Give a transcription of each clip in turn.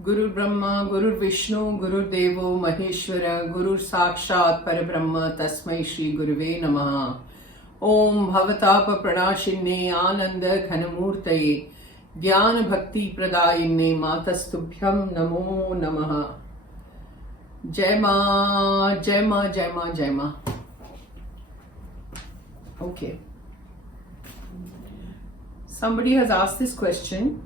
Guru Brahma, Guru Vishnu, Guru Devo Maheshwara, Guru Sakshat Parabrahma, Tasmai Shri Guruve Namaha. Om Bhavatapa Pranashinne Ananda Ghanamurtaye Jnana Bhakti Pradayinne Matastubhyam Namo Namaha. Jai Ma, Jai Ma, Jai Ma, Jai Ma. Okay. Somebody has asked this question.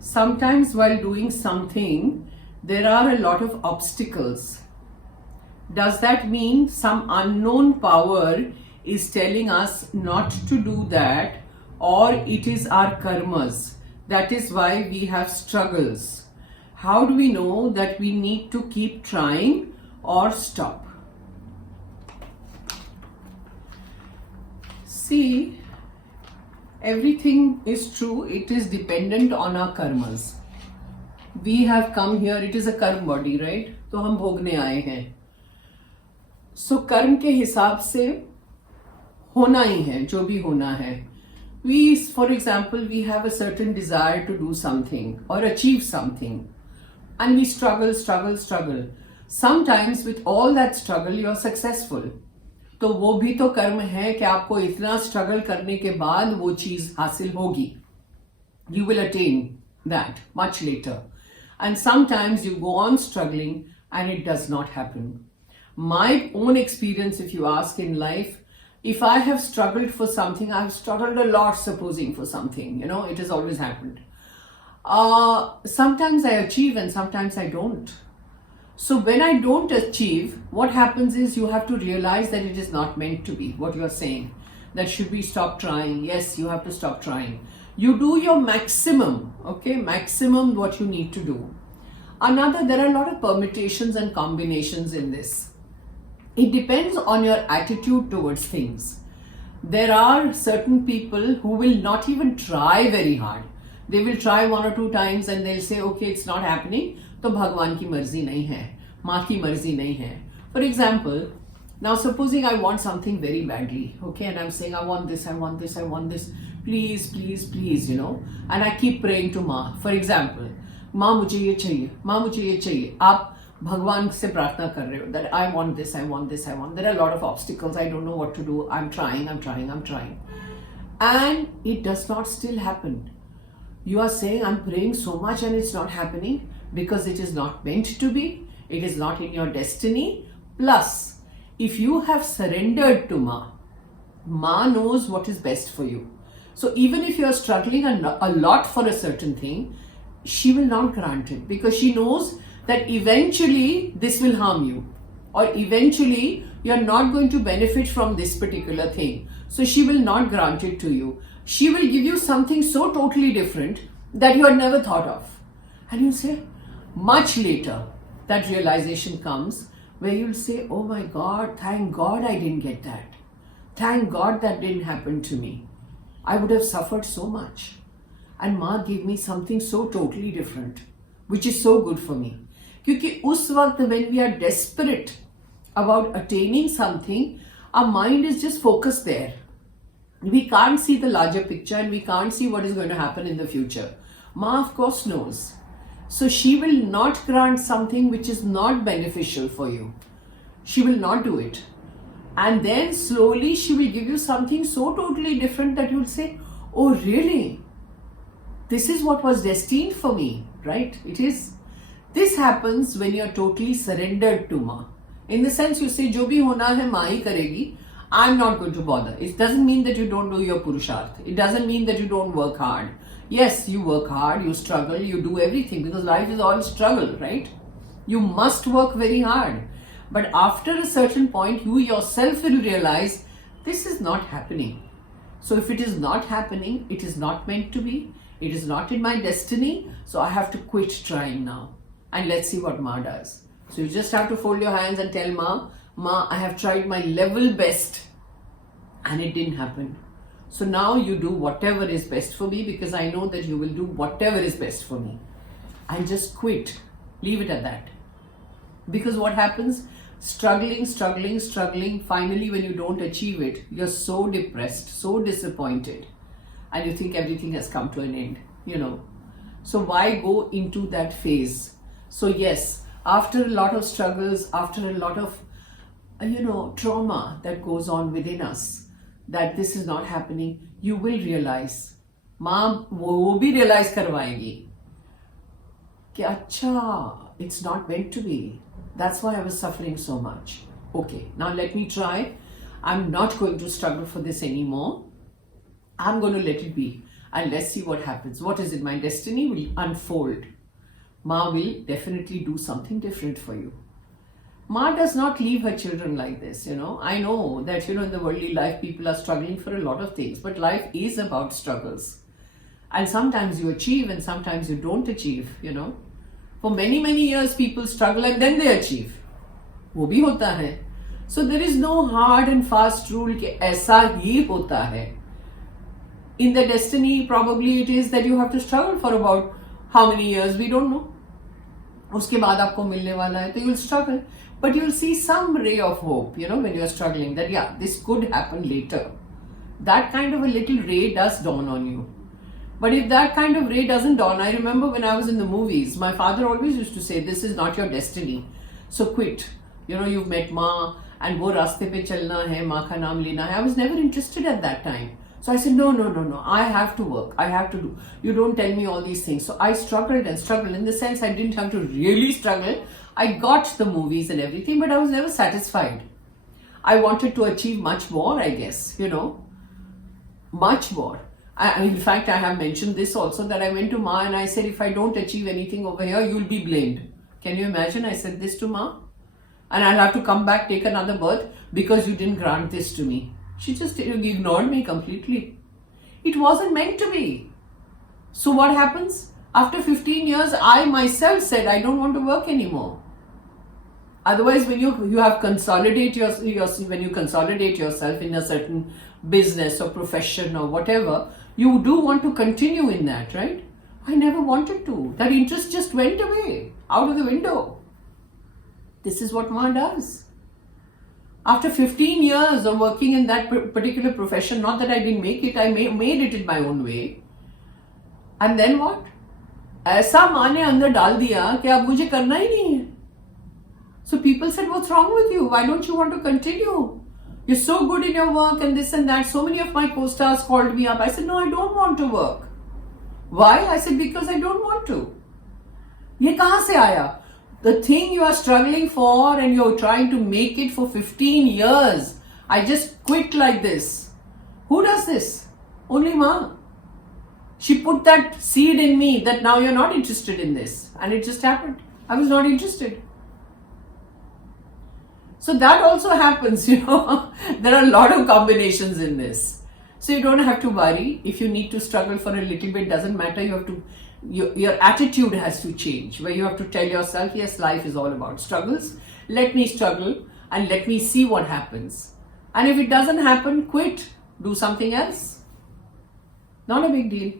Sometimes while doing something, there are a lot of obstacles. Does that mean some unknown power is telling us not to do that, or it is our karmas? That is why we have struggles. How do we know that we need to keep trying or stop? See, everything is true. It is dependent on our karmas. We have come here. It is a karma body, right? तो हम भोगने आए हैं. So कर्म के हिसाब से होना ही है जो भी होना है. We, for example, we have a certain desire to do something or achieve something, and we struggle. Sometimes with all that struggle, you are successful. तो वो भी तो कर्म है कि आपको इतना स्ट्रगल करने के बाद वो चीज हासिल होगी. You will attain that much later. And sometimes you go on struggling and it does not happen. My own experience, if you ask, in life, if I have struggled for something, I have struggled a lot supposing for something, it has always happened. Sometimes I achieve and sometimes I don't. So when I don't achieve, what happens is you have to realize that it is not meant to be, what you are saying. That should we stop trying? Yes, you have to stop trying. You do your maximum, okay? Maximum what you need to do. There are a lot of permutations and combinations in this. It depends on your attitude towards things. There are certain people who will not even try very hard. They will try 1 or 2 times and they'll say, okay, it's not happening. तो भगवान की मर्जी नहीं है, माँ की मर्जी नहीं है. For example, now supposing I want something very badly, okay, and I'm saying I want this, please, and I keep praying to माँ. For example, माँ मुझे ये चाहिए. आप भगवान से प्रार्थना कर रहे हो that I want this. There are a lot of obstacles. I don't know what to do. I'm trying. And it does not still happen. You are saying I'm praying so much and it's not happening. Because it is not meant to be, it is not in your destiny. Plus, if you have surrendered to Ma knows what is best for you. So even if you are struggling a lot for a certain thing, she will not grant it because she knows that eventually this will harm you, or eventually you are not going to benefit from this particular thing. So she will not grant it to you. She will give you something so totally different that you had never thought of. And you say, much later, that realization comes where you'll say, oh my God, thank God I didn't get that. Thank God that didn't happen to me. I would have suffered so much. And Ma gave me something so totally different, which is so good for me. Because us waqt when we are desperate about attaining something, our mind is just focused there. We can't see the larger picture and we can't see what is going to happen in the future. Ma, of course, knows. So she will not grant something which is not beneficial for you. She will not do it. And then slowly she will give you something so totally different that you'll say, oh really? This is what was destined for me, right? It is. This happens when you're totally surrendered to Ma. In the sense you say, jo bhi hona hai, Ma hi karegi. I'm not going to bother. It doesn't mean that you don't do your purusharth. It doesn't mean that you don't work hard. Yes, you work hard, you struggle, you do everything because life is all struggle, right? You must work very hard. But after a certain point, you yourself will realize this is not happening. So if it is not happening, it is not meant to be. It is not in my destiny. So I have to quit trying now. And let's see what Ma does. So you just have to fold your hands and tell Ma, I have tried my level best and it didn't happen. So now you do whatever is best for me because I know that you will do whatever is best for me. And just quit. Leave it at that. Because what happens? Struggling. Finally, when you don't achieve it, you're so depressed, so disappointed. And you think everything has come to an end, So why go into that phase? So yes, after a lot of struggles, after a lot of trauma that goes on within us, that this is not happening, you will realize, माँ वो भी realize करवाएगी कि अच्छा, it's not meant to be. That's why I was suffering so much. Okay, now let me try. I'm not going to struggle for this anymore. I'm going to let it be. And let's see what happens. What is it? My destiny will unfold. Ma will definitely do something different for you. Ma does not leave her children like this, I know that, in the worldly life, people are struggling for a lot of things. But life is about struggles. And sometimes you achieve and sometimes you don't achieve, For many, many years, people struggle and then they achieve. वो भी होता है. So there is no hard and fast rule कि ऐसा ही होता है. In the destiny, probably it is that you have to struggle for about how many years, we don't know. उसके बाद आपको मिलने वाला है, तो you'll struggle. But you'll see some ray of hope, when you're struggling, that yeah, this could happen later. That kind of a little ray does dawn on you. But if that kind of ray doesn't dawn, I remember when I was in the movies, my father always used to say, this is not your destiny. So quit. You've met Ma and wo raste pe chalna hai, Ma ka naam lena hai. I was never interested at that time. So I said, no. I have to work. I have to do. You don't tell me all these things. So I struggled and struggled. In the sense, I didn't have to really struggle. I got the movies and everything, but I was never satisfied. I wanted to achieve much more, I guess, much more. In fact, I have mentioned this also, that I went to Ma and I said, if I don't achieve anything over here, you'll be blamed. Can you imagine? I said this to Ma. And I'll have to come back, take another birth because you didn't grant this to me. She just ignored me completely. It wasn't meant to be. So what happens? After 15 years, I myself said, I don't want to work anymore. Otherwise, when you have when you consolidate yourself in a certain business or profession or whatever, you do want to continue in that, right? I never wanted to. That interest just went away, out of the window. This is what Ma does. After 15 years of working in that particular profession, not that I didn't make it, I made it in my own way. And then what? ऐसा माँ ने अंदर डाल दिया कि अब मुझे करना ही नहीं है. So people said, what's wrong with you? Why don't you want to continue? You're so good in your work and this and that. So many of my co-stars called me up. I said, no, I don't want to work. Why? I said, because I don't want to. ये कहाँ से आया? The thing you are struggling for and you're trying to make it for 15 years. I just quit like this. Who does this? Only Ma. She put that seed in me that now you're not interested in this. And it just happened. I was not interested. So that also happens, There are a lot of combinations in this. So you don't have to worry. If you need to struggle for a little bit, doesn't matter. You have to, your attitude has to change. Where you have to tell yourself, yes, life is all about struggles. Let me struggle and let me see what happens. And if it doesn't happen, quit. Do something else. Not a big deal.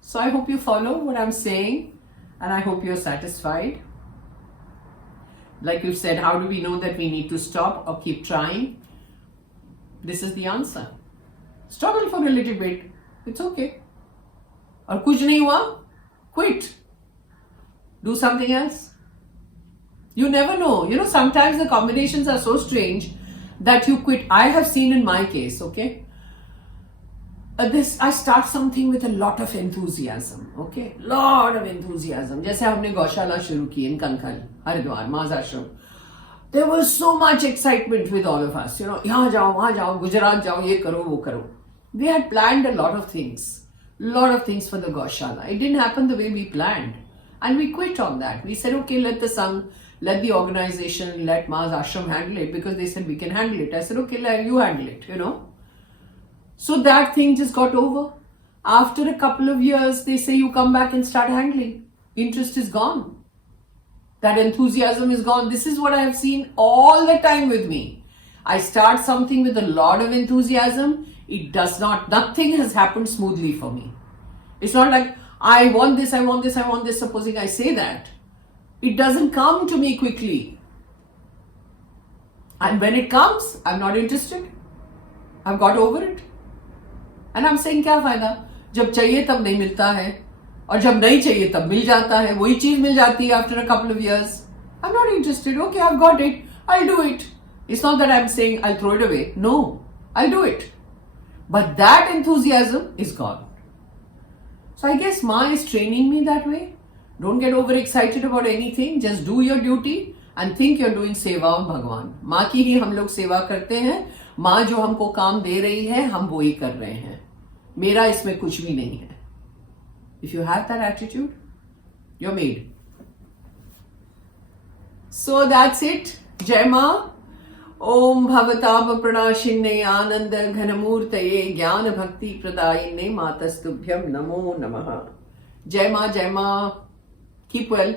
So I hope you follow what I'm saying and I hope you're satisfied. Like you said, how do we know that we need to stop or keep trying? This is the answer. Struggle for a little bit. It's okay. और कुछ नहीं हुआ? Quit. Do something else. You never know. Sometimes the combinations are so strange that you quit. I have seen in my case, okay? I start something with a lot of enthusiasm, okay? Lot of enthusiasm. जैसे हमने गौशाला शुरू की in Kankhal, Haridwar, Maaz आश्रम. There was so much excitement with all of us, यहाँ जाओ, वहाँ जाओ, गुजरात जाओ, ये करो, वो करो. We had planned a lot of things for the Gaushala. It didn't happen the way we planned. And we quit on that. We said, okay, let the Sangh, let the organization, let Ma's Ashram handle it, because they said we can handle it. I said, okay, let you handle it, So that thing just got over. After a couple of years, they say you come back and start handling. Interest is gone. That enthusiasm is gone. This is what I have seen all the time with me. I start something with a lot of enthusiasm. Nothing has happened smoothly for me. It's not like, I want this, supposing I say that. It doesn't come to me quickly. And when it comes, I'm not interested. I've got over it. And I'm saying, kya fayda? जब चाहिए तब नहीं मिलता है, और जब नहीं चाहिए तब मिल जाता है, वही चीज मिल जाती है after a couple of years. I am not interested. Okay, I have got it, I do it. It's not that I am saying I throw it away. No, I do it. But that enthusiasm is gone. So I guess Ma is training me that way. Don't get overexcited about anything. Just do your duty and think you're doing सेवा of भगवान. माँ की ही हम लोग सेवा करते हैं. माँ जो हमको काम दे रही है हम वो ही कर रहे हैं. मेरा इसमें कुछ भी नहीं है. If you have that attitude, you're made. So that's it. जय माँ. ओम भवताप प्रणाशिन्ने आनंद घनमूर्तये ज्ञान भक्ति प्रदायिने मातस्तुभ्यं नमो नमः. जय माँ, जय माँ. Keep well.